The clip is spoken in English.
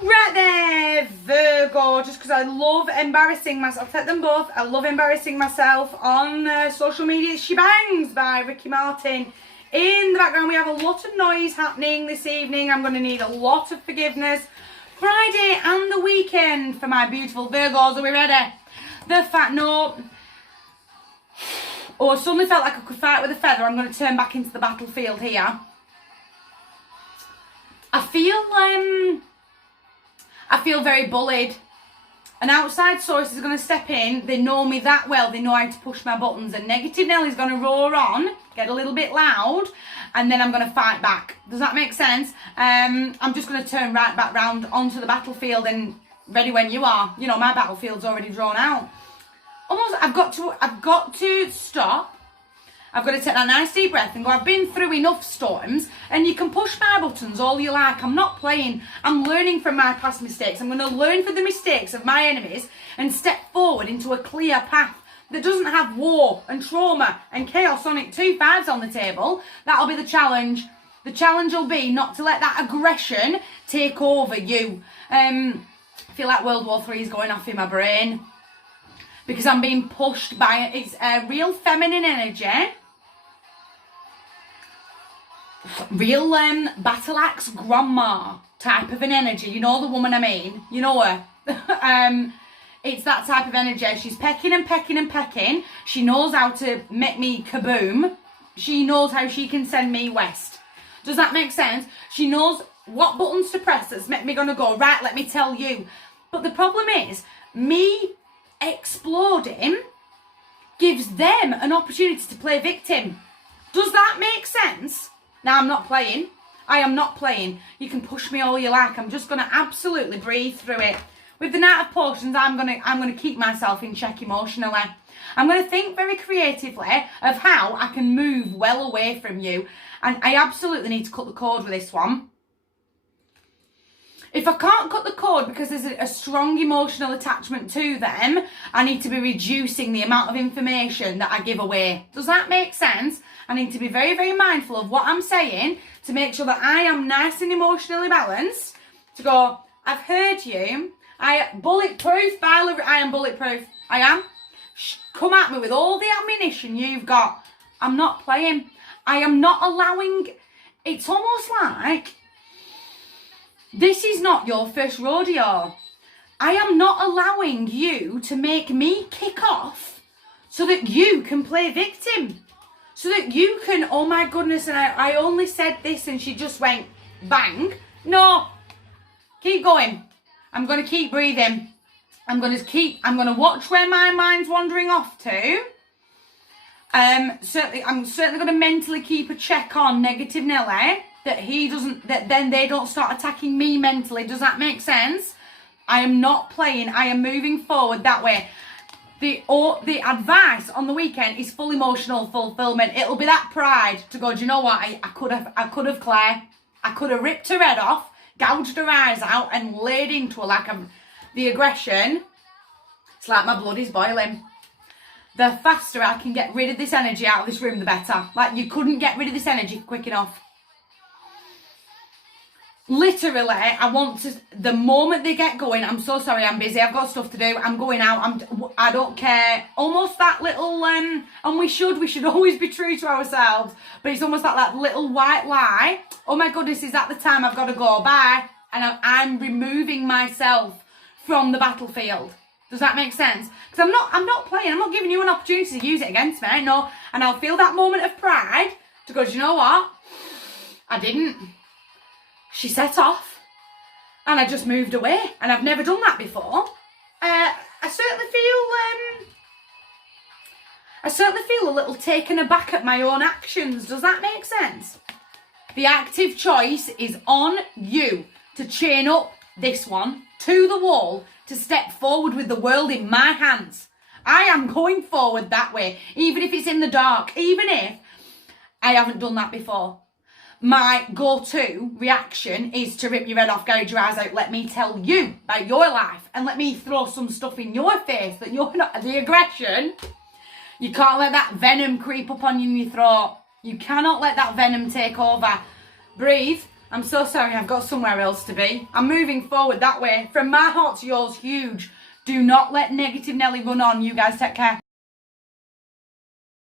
Right there, Virgo, just because I love embarrassing myself. I'll take them both. I love embarrassing myself on social media. She Bangs by Ricky Martin. In the background, we have a lot of noise happening this evening. I'm going to need a lot of forgiveness. Friday and the weekend for my beautiful Virgos. Are we ready? The fat note. Oh, I suddenly felt like I could fight with a feather. I'm going to turn back into the battlefield here. I feel very bullied. An outside source is going to step in. They know me that well. They know how to push my buttons. And Negative Nelly's going to roar on, get a little bit loud, and then I'm going to fight back. Does that make sense? I'm just going to turn right back round onto the battlefield and ready when you are. You know, my battlefield's already drawn out. Almost, I've got to stop. I've got to take that nice deep breath and go, I've been through enough storms, and you can push my buttons all you like. I'm not playing. I'm learning from my past mistakes. I'm going to learn from the mistakes of my enemies and step forward into a clear path that doesn't have war and trauma and chaos on it. 2 5s on the table. That'll be the challenge. The challenge will be not to let that aggression take over you. I feel like World War III is going off in my brain because I'm being pushed by it's a real feminine energy. Real battle axe grandma type of an energy. You know the woman I mean. You know her. It's that type of energy. She's pecking and pecking and pecking. She knows how to make me kaboom. She knows how she can send me west. Does that make sense? She knows what buttons to press that's make me gonna go, right, let me tell you. But the problem is, me exploding gives them an opportunity to play victim. Does that make sense? Now, I'm not playing. I am not playing. You can push me all you like. I'm just going to absolutely breathe through it. With the Knight of Potions, I'm going to keep myself in check emotionally. I'm going to think very creatively of how I can move well away from you. And I absolutely need to cut the cord with this one. If I can't cut the cord because there's a strong emotional attachment to them, I need to be reducing the amount of information that I give away. Does that make sense? I need to be very, very mindful of what I'm saying to make sure that I am nice and emotionally balanced. To go, I've heard you. I am bulletproof. I am. Come at me with all the ammunition you've got. I'm not playing. I am not allowing. It's almost like this is not your first rodeo. I am not allowing you to make me kick off so that you can play victim. So that you can, oh my goodness, and I only said this and she just went bang. No, keep going. I'm going to keep breathing. I'm going to watch where my mind's wandering off to. I'm certainly going to mentally keep a check on Negative Nelly, that then they don't start attacking me mentally. Does that make sense? I am not playing. I am moving forward that way. The advice on the weekend is full emotional fulfillment. It'll be that pride to go, do you know what? I could have Claire. I could have ripped her head off, gouged her eyes out and laid into her like the aggression. It's like my blood is boiling. The faster I can get rid of this energy out of this room, the better. Like you couldn't get rid of this energy quick enough. Literally, I want to, the moment they get going, I'm so sorry, I'm busy, I've got stuff to do, I'm going out, I don't care. Almost that little, and we should always be true to ourselves, but it's almost like that little white lie. Oh my goodness, is that the time I've got to go? Bye. And I'm removing myself from the battlefield. Does that make sense? Because I'm not playing, I'm not giving you an opportunity to use it against me, no. And I'll feel that moment of pride to go, do you know what? I didn't. She set off and I just moved away, and I've never done that before. I certainly feel a little taken aback at my own actions. Does that make sense? The active choice is on you to chain up this one to the wall, to step forward with the world in my hands. I am going forward that way, even if it's in the dark, even if I haven't done that before. My go-to reaction is to rip your head off, gouge your eyes out, let me tell you about your life, and let me throw some stuff in your face that you're not, the aggression. You can't let that venom creep up on you in your throat. You cannot let that venom take over. Breathe. I'm so sorry, I've got somewhere else to be. I'm moving forward that way. From my heart to yours, huge. Do not let negative Nelly run on. You guys take care.